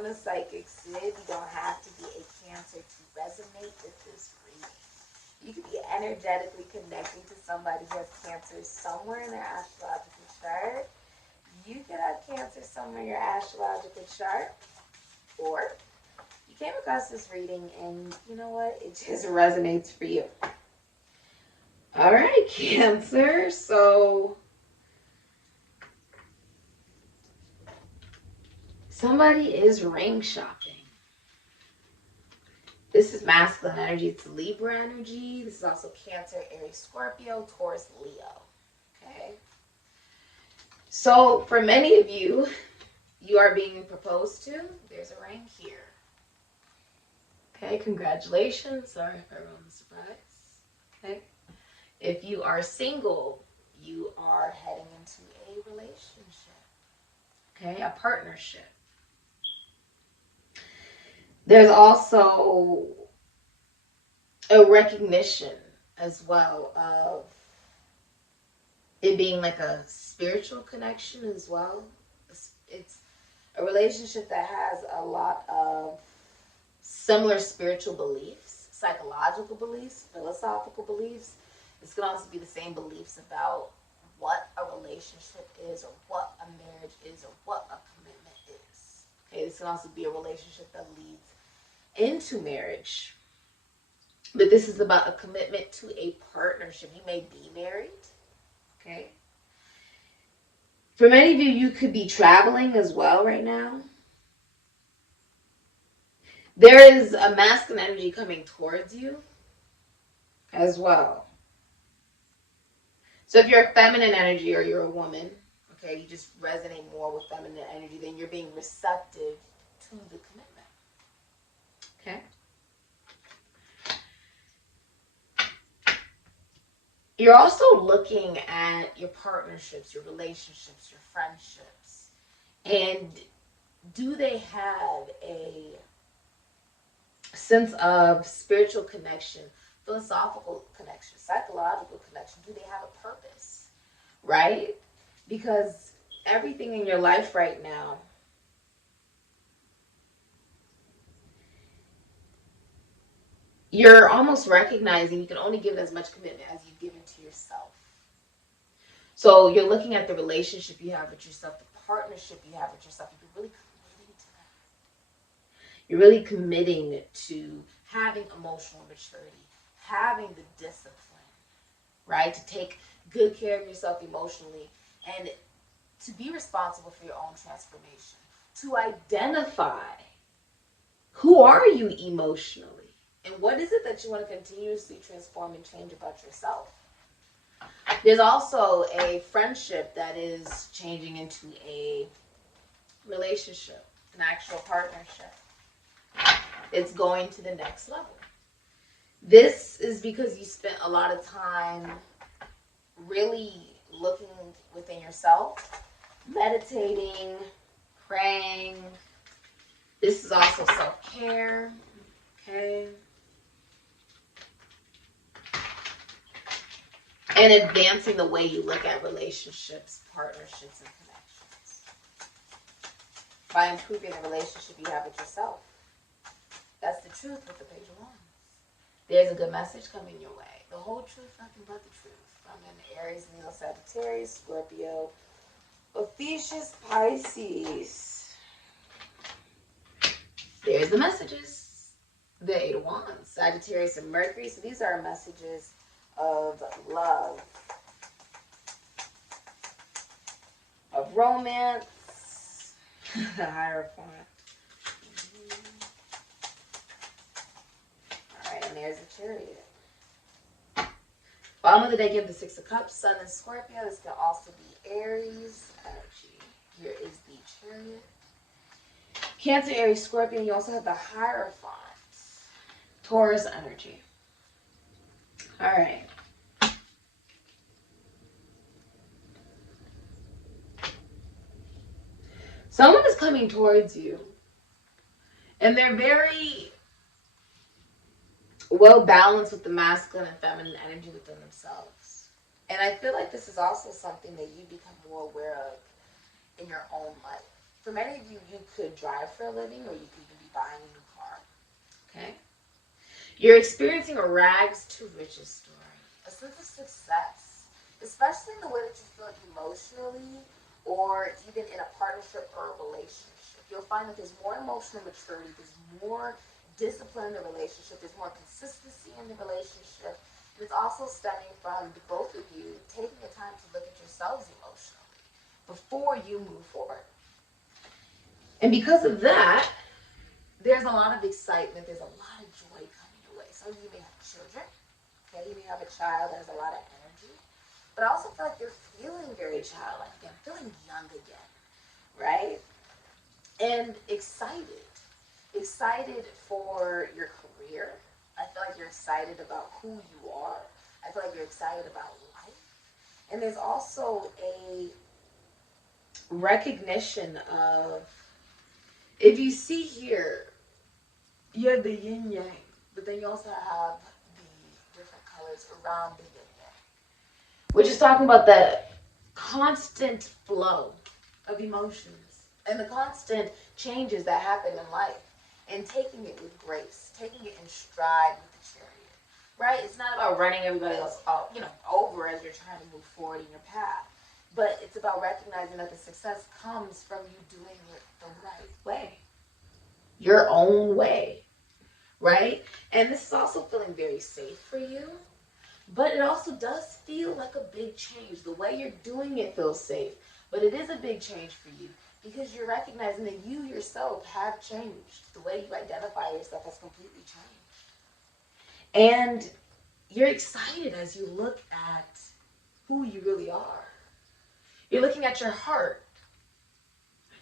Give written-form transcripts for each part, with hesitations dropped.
welcome to Sikiksyd. You don't have to be a Cancer to resonate with this reading. You could be energetically connecting to somebody who has Cancer somewhere in their astrological chart. You could have Cancer somewhere in your astrological chart. Or you came across this reading and you know what? It just resonates for you. All right, Cancer. So somebody is ring shopping. This is masculine energy. It's Libra energy. This is also Cancer, Aries, Scorpio, Taurus, Leo. Okay. So for many of you, you are being proposed to. There's a ring here. Okay, congratulations. Sorry if I ruined the surprise. Okay. If you are single, you are heading into a relationship. Okay, a partnership. There's also a recognition as well of it being like a spiritual connection as well. It's a relationship that has a lot of similar spiritual beliefs, psychological beliefs, philosophical beliefs. This can also be the same beliefs about what a relationship is or what a marriage is or what a commitment is. Okay, this can also be a relationship that leads into marriage. But this is about a commitment to a partnership. You may be married. Okay. For many of you, you could be traveling as well right now. There is a masculine energy coming towards you as well. So if you're a feminine energy or you're a woman, okay, you just resonate more with feminine energy, then you're being receptive to the commitment. Okay. You're also looking at your partnerships, your relationships, your friendships. And do they have a sense of spiritual connection, philosophical connection, psychological connection? Do they have a purpose? Right? Because everything in your life right now you're almost recognizing you can only give as much commitment as you've given to yourself. So you're looking at the relationship you have with yourself, the partnership you have with yourself. You're really committing to that. You're really committing to having emotional maturity, having the discipline, right? To take good care of yourself emotionally and to be responsible for your own transformation. To identify who are you emotionally. And what is it that you want to continuously transform and change about yourself? There's also a friendship that is changing into a relationship, an actual partnership. It's going to the next level. This is because you spent a lot of time really looking within yourself, meditating, praying. This is also self-care. Okay. And advancing the way you look at relationships, partnerships, and connections. By improving the relationship you have with yourself. That's the truth with the Page of Wands. There's a good message coming your way. The whole truth, nothing but the truth. From an Aries, Leo, Sagittarius, Scorpio, Ophiuchus, Pisces. There's the messages. The Eight of Wands, Sagittarius, and Mercury. So these are messages of love, of romance, the Hierophant. Alright, and there's the Chariot. Bottom of the deck, you have the Six of Cups, Sun and Scorpio. This can also be Aries energy. Here is the Chariot. Cancer, Aries, Scorpio. You also have the Hierophant, Taurus energy. Alright. Someone is coming towards you, and they're very well balanced with the masculine and feminine energy within themselves. And I feel like this is also something that you become more aware of in your own life. For many of you, you could drive for a living, or you could even be buying a new car. Okay? You're experiencing a rags to riches story, a sense of success, especially in the way that you feel emotionally, or even in a partnership or a relationship. You'll find that there's more emotional maturity, there's more discipline in the relationship, there's more consistency in the relationship. And it's also stemming from the both of you taking the time to look at yourselves emotionally before you move forward. And because of that, there's a lot of excitement, there's a lot of joy coming your way. Some of you may have children, okay? You may have a child that has a lot of energy. But I also feel like you're feeling very childlike again, feeling young again, right? And excited. Excited for your career. I feel like you're excited about who you are. I feel like you're excited about life. And there's also a recognition of, if you see here, you have the yin yang, but then you also have the different colors around the yin yang, which is talking about the constant flow of emotions and the constant changes that happen in life, and taking it with grace, taking it in stride with the chariot, right? It's not about running everybody else off, over as you're trying to move forward in your path, but it's about recognizing that the success comes from you doing it the right way, your own way, right? And this is also feeling very safe for you, but it also does feel like a big change. The way you're doing it feels safe, but it is a big change for you because you're recognizing that you yourself have changed. The way you identify yourself has completely changed. And you're excited as you look at who you really are. You're looking at your heart.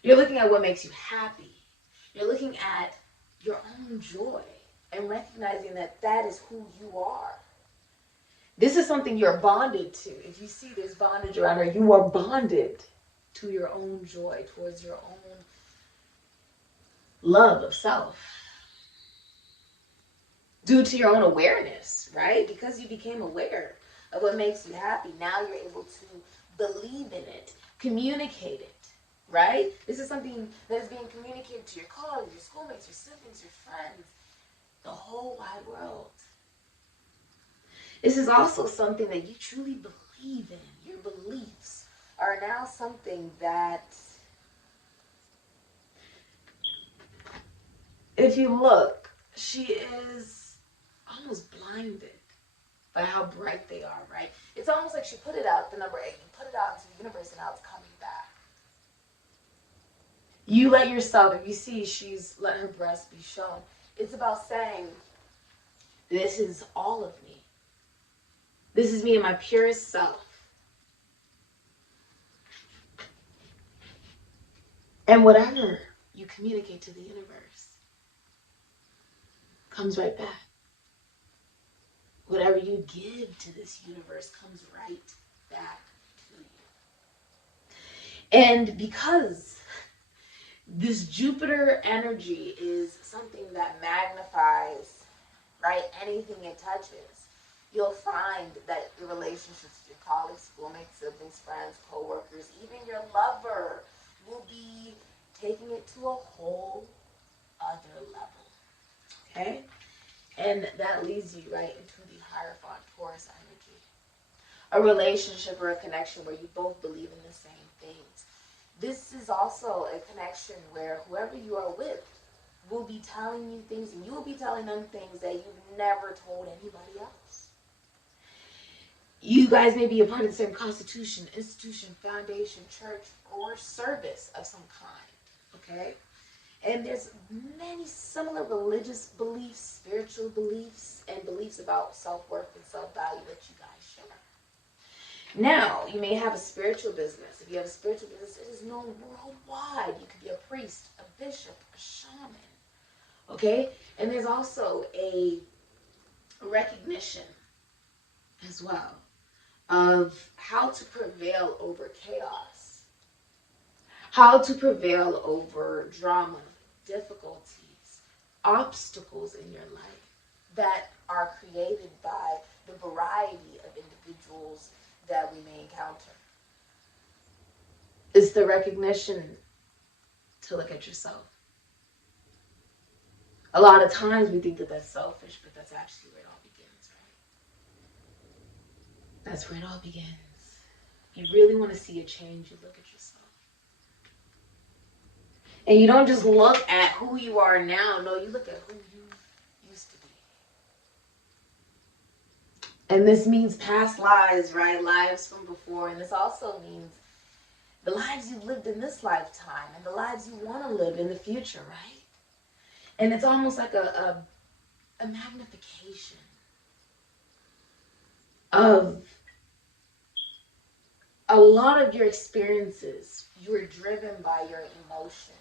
You're looking at what makes you happy. You're looking at your own joy and recognizing that that is who you are. This is something you're bonded to. If you see there's bondage around her, you are bonded to your own joy, towards your own love of self. Due to your own awareness, right? Because you became aware of what makes you happy, now you're able to believe in it, communicate it, right? This is something that is being communicated to your colleagues, your schoolmates, your siblings, your friends, the whole wide world. This is also something that you truly believe in. Your beliefs are now something that, if you look, she is almost blinded by how bright they are, right? It's almost like she put it out, the number 8, you put it out into the universe and now it's coming back. You let yourself, if you see she's let her breast be shown, it's about saying, this is all of me. This is me in my purest self. And whatever you communicate to the universe comes right back. Whatever you give to this universe comes right back to you. And because this Jupiter energy is something that magnifies, right, anything it touches, you'll find that your relationships with your colleagues, schoolmates, siblings, friends, co-workers, even your lover will be taking it to a whole other level, okay? And that leads you right into the Hierophant Taurus energy. A relationship or a connection where you both believe in the same things. This is also a connection where whoever you are with will be telling you things and you will be telling them things that you've never told anybody else. You guys may be a part of the same constitution, institution, foundation, church, or service of some kind, okay? And there's many similar religious beliefs, spiritual beliefs, and beliefs about self-worth and self-value that you guys share. Now, you may have a spiritual business. If you have a spiritual business, it is known worldwide. You could be a priest, a bishop, a shaman, okay? And there's also a recognition as well of how to prevail over chaos, how to prevail over drama, difficulties, obstacles in your life that are created by the variety of individuals that we may encounter. It's the recognition to look at yourself. A lot of times we think that that's selfish, but that's actually where it all begins, right? That's where it all begins. If you really want to see a change, you look at yourself. And you don't just look at who you are now. No, you look at who you used to be. And this means past lives, right? Lives from before. And this also means the lives you've lived in this lifetime and the lives you want to live in the future, right? And it's almost like a magnification of a lot of your experiences. You were driven by your emotion.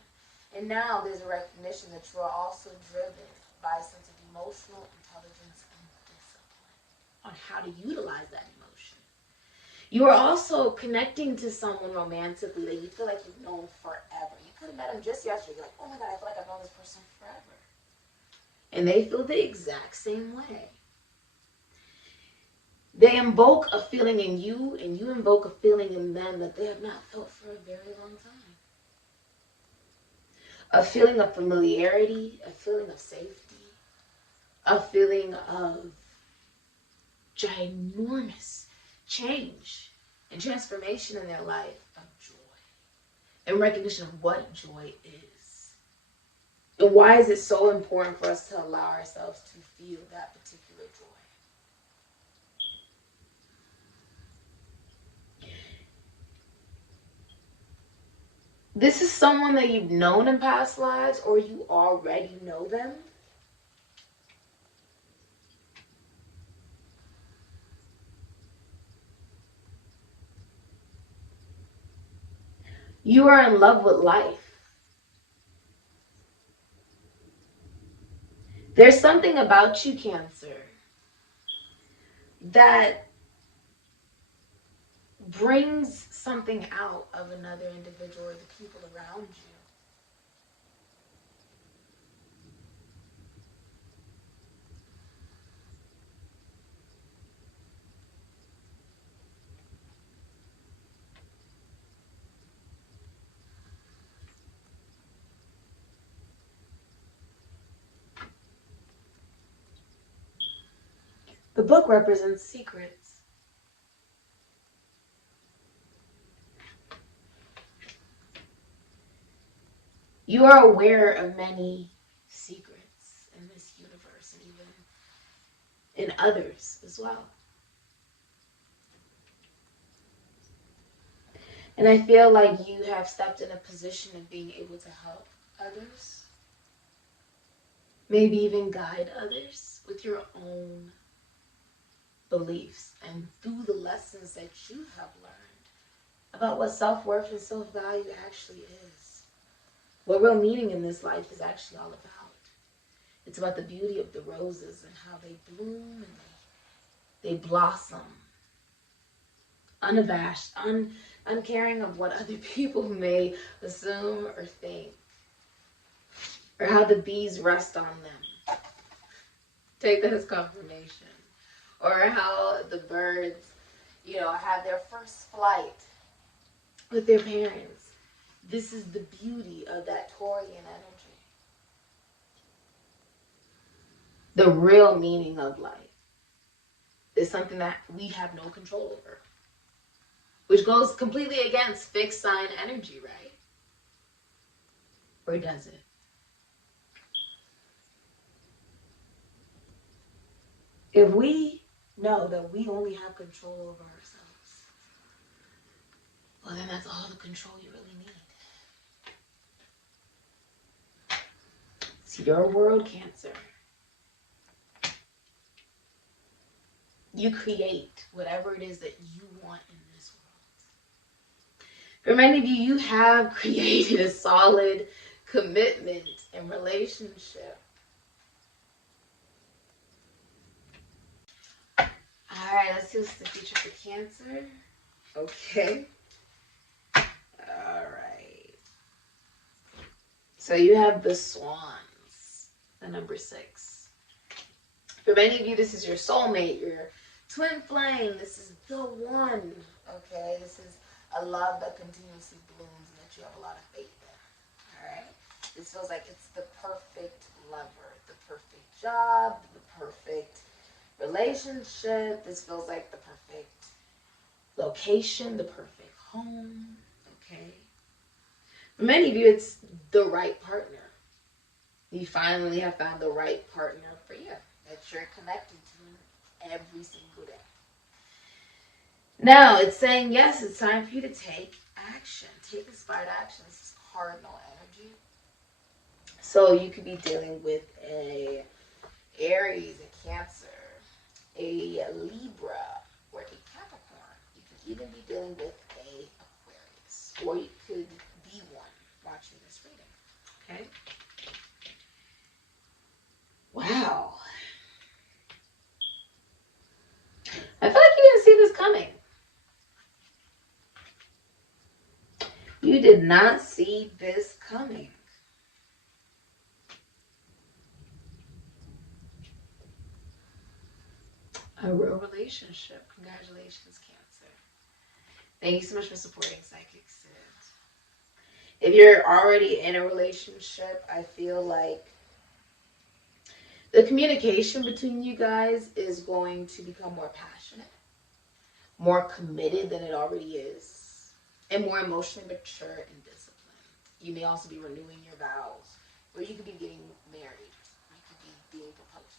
And now there's a recognition that you are also driven by a sense of emotional intelligence and discipline on how to utilize that emotion. You are also connecting to someone romantically that you feel like you've known forever. You could have met him just yesterday. You're like, oh my God, I feel like I've known this person forever. And they feel the exact same way. They invoke a feeling in you, and you invoke a feeling in them that they have not felt for a very long time. A feeling of familiarity, a feeling of safety, a feeling of ginormous change and transformation in their life, of joy and recognition of what joy is. And why is it so important for us to allow ourselves to feel that particular joy? This is someone that you've known in past lives, or you already know them. You are in love with life. There's something about you, Cancer, that brings something out of another individual or the people around you. The book represents secrets. You are aware of many secrets in this universe and even in others as well. And I feel like you have stepped in a position of being able to help others. Maybe even guide others with your own beliefs and through the lessons that you have learned about what self-worth and self-value actually is. What real meaning in this life is actually all about. It's about the beauty of the roses and how they bloom and they blossom. Unabashed, uncaring of what other people may assume or think. Or how the bees rest on them. Take that as confirmation. Or how the birds, have their first flight with their parents. This is the beauty of that Taurian energy. The real meaning of life is something that we have no control over, which goes completely against fixed sign energy, right? Or does it? If we know that we only have control over ourselves, well, then that's all the control you really need. It's your world, Cancer. You create whatever it is that you want in this world. For many of you, you have created a solid commitment and relationship. All right, let's see what's the future for Cancer. Okay. All right. So you have the Swans, the number 6. For many of you, this is your soulmate, your twin flame. This is the one. Okay, this is a love that continuously blooms and that you have a lot of faith in. All right. This feels like it's the perfect lover, the perfect job, the perfect relationship. This feels like the perfect location, the perfect home. Okay. For many of you, it's the right partner. You finally have found the right partner for you that you're connecting to every single day. Now, it's saying, yes, it's time for you to take action. Take inspired action. This is cardinal energy. So you could be dealing with a Aries, a Cancer, a Libra, or a Capricorn. You could even be dealing with a Aquarius, or you could be one watching this reading. Okay? Wow. I feel like you didn't see this coming. You did not see this coming. A real relationship. Congratulations, Cancer. Thank you so much for supporting Sikiksyd. If you're already in a relationship, I feel like the communication between you guys is going to become more passionate, more committed than it already is, and more emotionally mature and disciplined. You may also be renewing your vows, or you could be getting married. You could be being proposed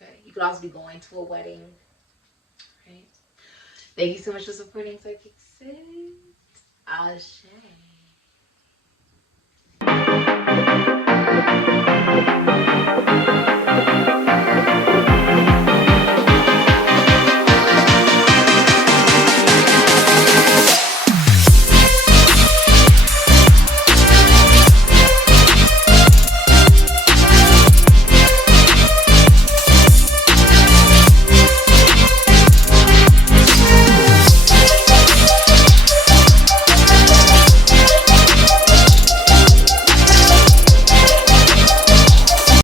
to. Okay. You could also be going to a wedding. Right. Thank you so much for supporting Sikiksyd. Ashe.